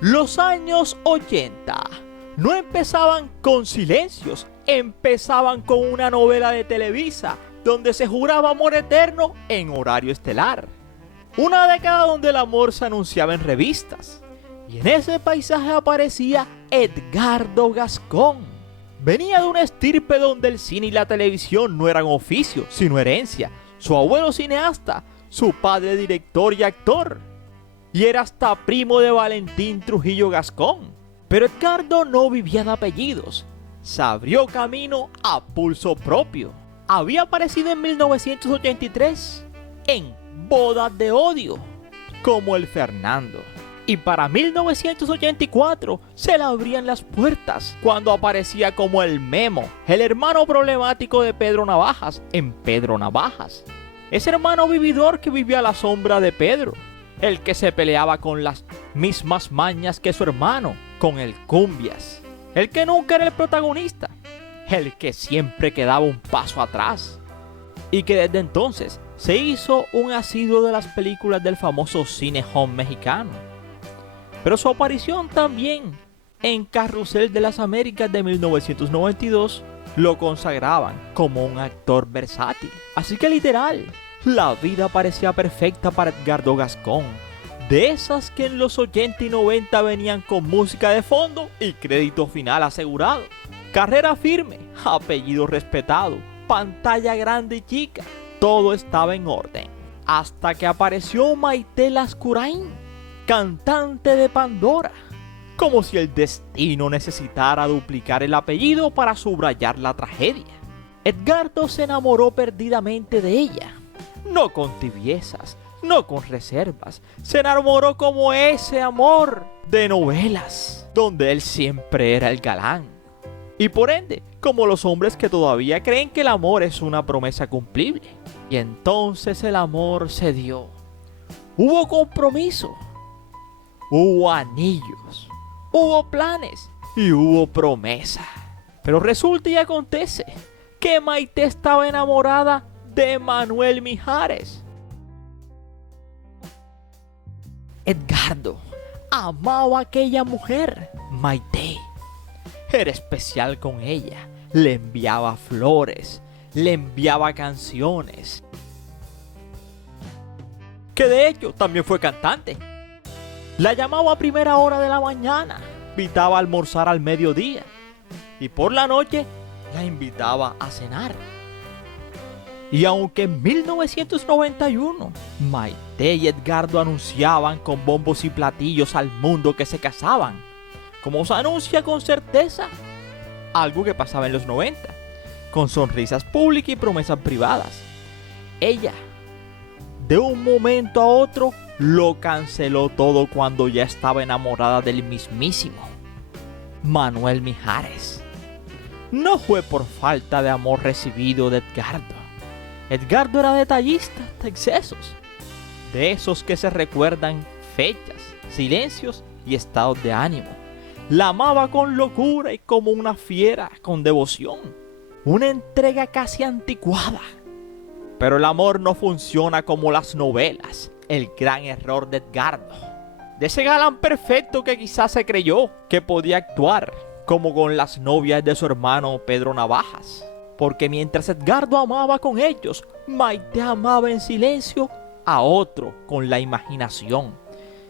Los años 80 no empezaban con Silencios, empezaban con una novela de Televisa donde se juraba amor eterno en horario estelar. Una década donde el amor se anunciaba en revistas. Y en ese paisaje aparecía Edgardo Gascón. Venía de una estirpe donde el cine y la televisión no eran oficio, sino herencia. Su abuelo cineasta, su padre director y actor. Y era hasta primo de Valentín Trujillo Gascón. Pero Edgardo no vivía de apellidos. Se abrió camino a pulso propio. Había aparecido en 1983 en Bodas de Odio, como el Fernando. Y para 1984 se le abrían las puertas cuando aparecía como el Memo, el hermano problemático de Pedro Navajas en Pedro Navajas. Ese hermano vividor que vivía a la sombra de Pedro. El que se peleaba con las mismas mañas que su hermano, con el Cumbias. El que nunca era el protagonista. El que siempre quedaba un paso atrás. Y que desde entonces se hizo un asiduo de las películas del famoso cine home mexicano. Pero su aparición también en Carrusel de las Américas de 1992 lo consagraban como un actor versátil. Así que literal, la vida parecía perfecta para Edgardo Gascón, de esas que en los 80 y 90 venían con música de fondo y crédito final asegurado. Carrera firme, apellido respetado, pantalla grande y chica, todo estaba en orden. Hasta que apareció Maite Lascurain, cantante de Pandora, como si el destino necesitara duplicar el apellido para subrayar la tragedia. Edgardo se enamoró perdidamente de ella. No con tibiezas, no con reservas. Se enamoró como ese amor de novelas, donde él siempre era el galán. Y por ende, como los hombres que todavía creen que el amor es una promesa cumplible. Y entonces el amor se dio. Hubo compromiso, hubo anillos, hubo planes y hubo promesa. Pero resulta y acontece que Maite estaba enamorada de Manuel Mijares. Edgardo amaba a aquella mujer, Maite. Era especial con ella. Le enviaba flores, le enviaba canciones. Que de hecho también fue cantante. La llamaba a primera hora de la mañana, invitaba a almorzar al mediodía y por la noche la invitaba a cenar. Y aunque en 1991 Maite y Edgardo anunciaban con bombos y platillos al mundo que se casaban, como se anuncia con certeza, algo que pasaba en los 90, con sonrisas públicas y promesas privadas, ella, de un momento a otro, lo canceló todo cuando ya estaba enamorada del mismísimo Manuel Mijares. No fue por falta de amor recibido de Edgardo. Edgardo era detallista hasta excesos, de esos que se recuerdan fechas, silencios y estados de ánimo. La amaba con locura y como una fiera con devoción, una entrega casi anticuada. Pero el amor no funciona como las novelas, el gran error de Edgardo, de ese galán perfecto que quizás se creyó que podía actuar como con las novias de su hermano Pedro Navajas. Porque mientras Edgardo amaba con ellos, Maite amaba en silencio a otro con la imaginación.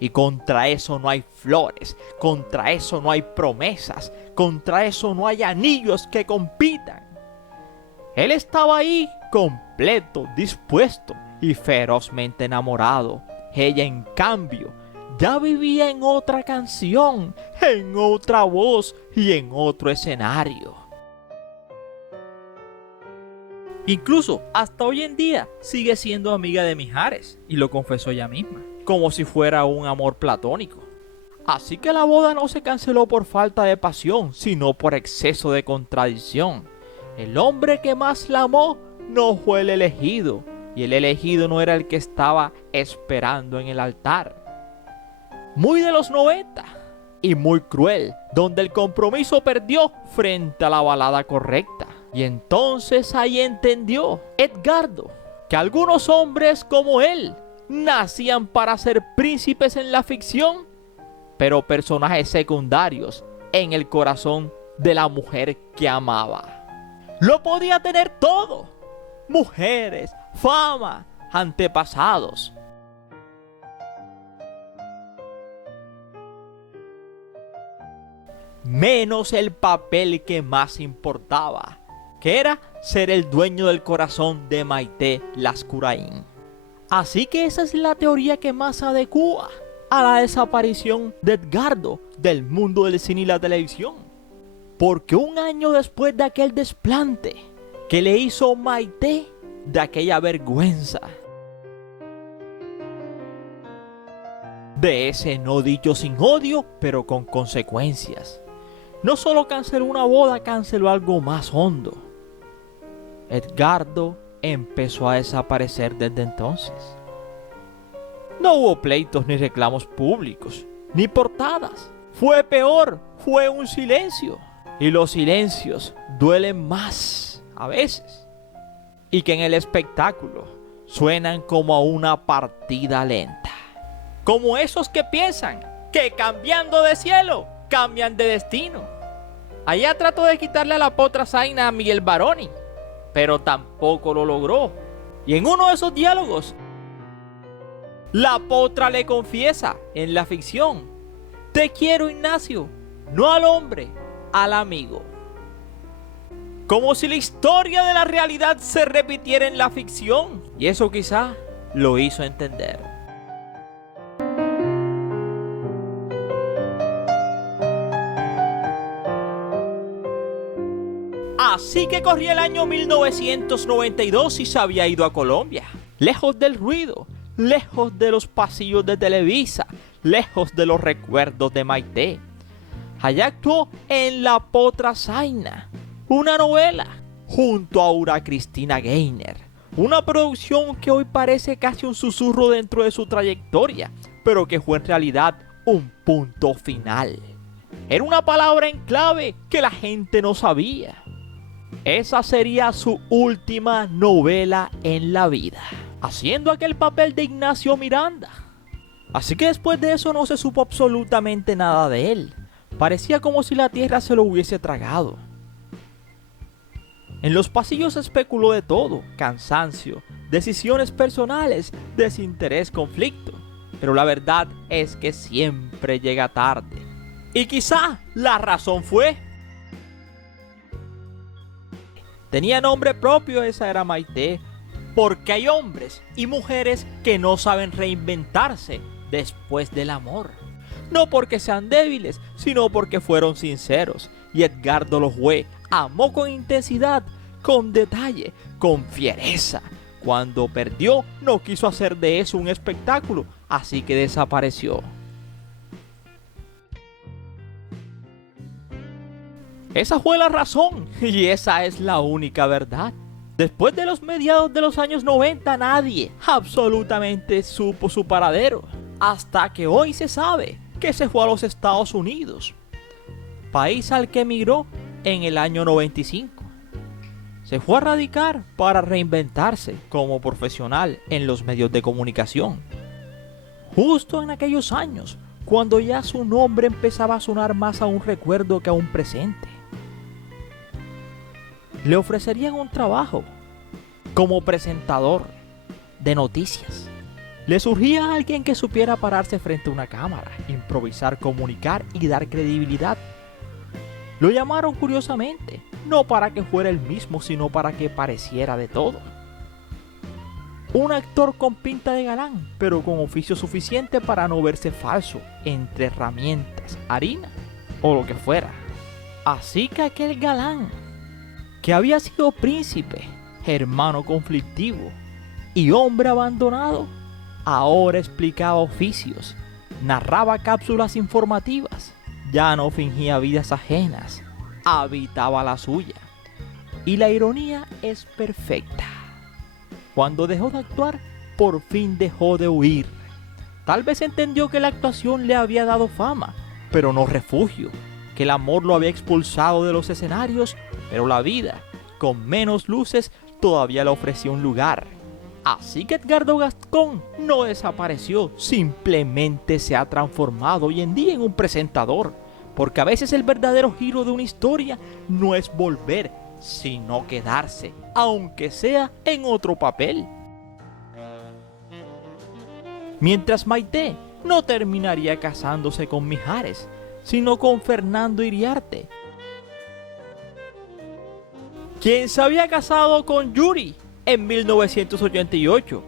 Y contra eso no hay flores, contra eso no hay promesas, contra eso no hay anillos que compitan. Él estaba ahí completo, dispuesto y ferozmente enamorado. Ella, en cambio, ya vivía en otra canción, en otra voz y en otro escenario. Incluso hasta hoy en día sigue siendo amiga de Mijares, y lo confesó ella misma, como si fuera un amor platónico. Así que la boda no se canceló por falta de pasión, sino por exceso de contradicción. El hombre que más la amó no fue el elegido, y el elegido no era el que estaba esperando en el altar. Muy de los 90 y muy cruel, donde el compromiso perdió frente a la balada correcta. Y entonces ahí entendió Edgardo que algunos hombres como él nacían para ser príncipes en la ficción, pero personajes secundarios en el corazón de la mujer que amaba. Lo podía tener todo: mujeres, fama, antepasados. Menos el papel que más importaba, que era ser el dueño del corazón de Maite Lascurain. Así que esa es la teoría que más adecua a la desaparición de Edgardo del mundo del cine y la televisión. Porque un año después de aquel desplante que le hizo Maite, de aquella vergüenza, de ese no dicho sin odio, pero con consecuencias, no solo canceló una boda, canceló algo más hondo. Edgardo empezó a desaparecer desde entonces. No hubo pleitos ni reclamos públicos, ni portadas. Fue peor, fue un silencio. Y los silencios duelen más a veces. Y que en el espectáculo suenan como a una partida lenta. Como esos que piensan que cambiando de cielo, cambian de destino. Allá trató de quitarle a la potra zaina a Miguel Baroni, pero tampoco lo logró. Y en uno de esos diálogos, la potra le confiesa en la ficción: te quiero, Ignacio, no al hombre, al amigo. Como si la historia de la realidad se repitiera en la ficción. Y eso quizá lo hizo entender. Así que corría el año 1992 y se había ido a Colombia, lejos del ruido, lejos de los pasillos de Televisa, lejos de los recuerdos de Maite. Allá actuó en La Potra Zaina, una novela, junto a Aura Cristina Gainer, una producción que hoy parece casi un susurro dentro de su trayectoria, pero que fue en realidad un punto final. Era una palabra en clave que la gente no sabía. Esa sería su última novela en la vida, haciendo aquel papel de Ignacio Miranda. Así que después de eso no se supo absolutamente nada de él. Parecía como si la tierra se lo hubiese tragado. En los pasillos se especuló de todo: cansancio, decisiones personales, desinterés, conflicto. Pero la verdad es que siempre llega tarde. Y quizá la razón fue: tenía nombre propio, esa era Maite. Porque hay hombres y mujeres que no saben reinventarse después del amor. No porque sean débiles, sino porque fueron sinceros. Y Edgardo lo fue. Amó con intensidad, con detalle, con fiereza. Cuando perdió, no quiso hacer de eso un espectáculo, así que desapareció. Esa fue la razón, y esa es la única verdad. Después de los mediados de los años 90, nadie absolutamente supo su paradero. Hasta que hoy se sabe que se fue a los Estados Unidos, país al que emigró en el año 95. Se fue a radicar para reinventarse como profesional en los medios de comunicación. Justo en aquellos años, cuando ya su nombre empezaba a sonar más a un recuerdo que a un presente. Le ofrecerían un trabajo como presentador de noticias. Le surgía alguien que supiera pararse frente a una cámara, improvisar, comunicar y dar credibilidad. Lo llamaron curiosamente, no para que fuera el mismo, sino para que pareciera de todo. Un actor con pinta de galán, pero con oficio suficiente para no verse falso entre herramientas, harina o lo que fuera. Así que aquel galán, que había sido príncipe hermano conflictivo y hombre abandonado, ahora explicaba oficios, narraba cápsulas informativas, ya no fingía vidas ajenas, habitaba la suya. Y la ironía es perfecta. Cuando dejó de actuar, por fin dejó de huir. Tal vez entendió que la actuación le había dado fama, pero no refugio, que el amor lo había expulsado de los escenarios, pero la vida, con menos luces, todavía le ofrecía un lugar. Así que Edgardo Gascón no desapareció, simplemente se ha transformado hoy en día en un presentador, porque a veces el verdadero giro de una historia no es volver, sino quedarse, aunque sea en otro papel. Mientras Maite no terminaría casándose con Mijares, sino con Fernando Iriarte, quien se había casado con Yuri en 1988,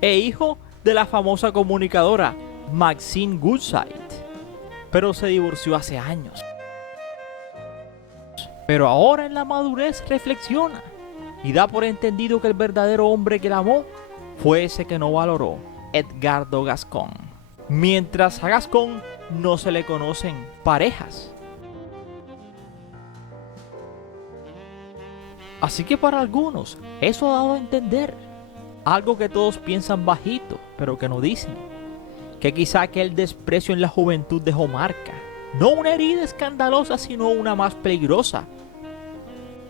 e hijo de la famosa comunicadora Maxine Goodside, pero se divorció hace años. Pero ahora en la madurez reflexiona y da por entendido que el verdadero hombre que la amó fue ese que no valoró, Edgardo Gascón. Mientras a Gascón no se le conocen parejas. Así que para algunos eso ha dado a entender algo que todos piensan bajito, pero que no dicen, que quizá aquel desprecio en la juventud dejó marca, no una herida escandalosa, sino una más peligrosa.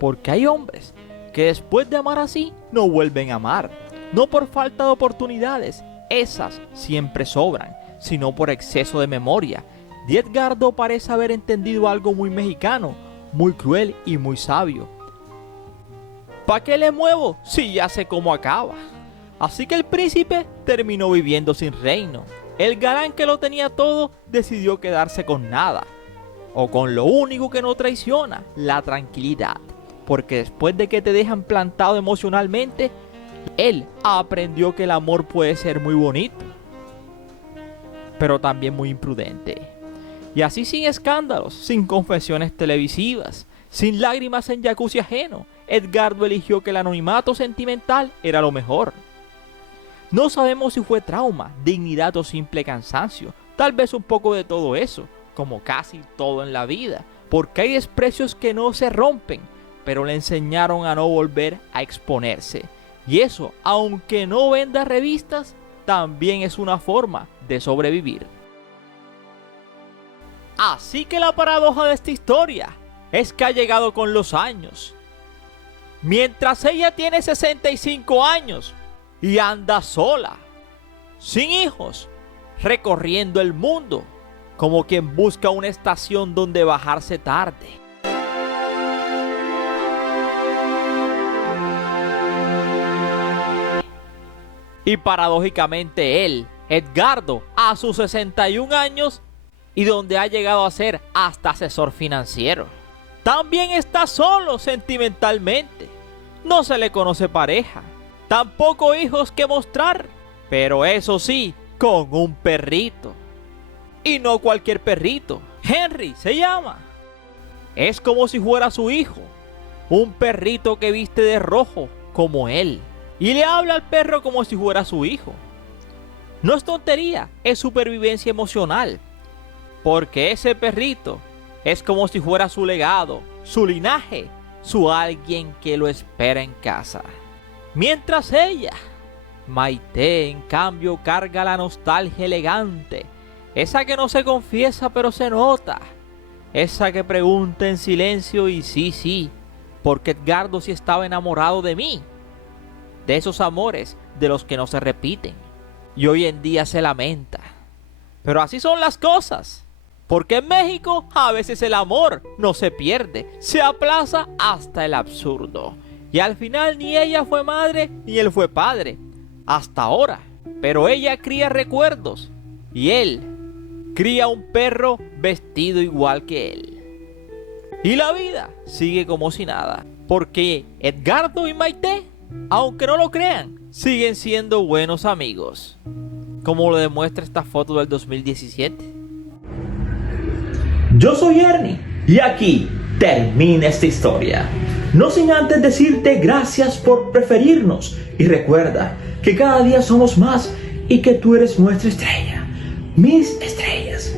Porque hay hombres que después de amar así no vuelven a amar, no por falta de oportunidades, esas siempre sobran, sino por exceso de memoria. Y Edgardo parece haber entendido algo muy mexicano, muy cruel y muy sabio. ¿Para qué le muevo si ya sé cómo acaba? Así que el príncipe terminó viviendo sin reino. El galán que lo tenía todo decidió quedarse con nada, o con lo único que no traiciona, la tranquilidad. Porque después de que te dejan plantado emocionalmente, él aprendió que el amor puede ser muy bonito, pero también muy imprudente. Y así sin escándalos, sin confesiones televisivas, sin lágrimas en jacuzzi ajeno, Edgardo eligió que el anonimato sentimental era lo mejor. No sabemos si fue trauma, dignidad o simple cansancio, tal vez un poco de todo eso, como casi todo en la vida, porque hay desprecios que no se rompen, pero le enseñaron a no volver a exponerse. Y eso, aunque no venda revistas, también es una forma de sobrevivir. Así que la paradoja de esta historia es que ha llegado con los años. Mientras ella tiene 65 años y anda sola, sin hijos, recorriendo el mundo, como quien busca una estación donde bajarse tarde. Y paradójicamente él, Edgardo, a sus 61 años, y donde ha llegado a ser hasta asesor financiero, también está solo sentimentalmente. No se le conoce pareja, tampoco hijos que mostrar, pero eso sí, con un perrito. Y no cualquier perrito, Henry se llama. Es como si fuera su hijo, un perrito que viste de rojo como él, y le habla al perro como si fuera su hijo. No es tontería, es supervivencia emocional, porque ese perrito es como si fuera su legado, su linaje, su alguien que lo espera en casa. Mientras ella, Maite, en cambio, carga la nostalgia elegante, esa que no se confiesa pero se nota, esa que pregunta en silencio y sí, porque Edgardo sí estaba enamorado de mí, de esos amores de los que no se repiten, y hoy en día se lamenta. Pero así son las cosas, porque en México a veces el amor no se pierde, se aplaza hasta el absurdo. Y al final ni ella fue madre ni él fue padre, hasta ahora. Pero ella cría recuerdos y él cría un perro vestido igual que él. Y la vida sigue como si nada, porque Edgardo y Maite, aunque no lo crean, siguen siendo buenos amigos, como lo demuestra esta foto del 2017. Yo soy Ernie y aquí termina esta historia. No sin antes decirte gracias por preferirnos. Y recuerda que cada día somos más y que tú eres nuestra estrella. Mis estrellas.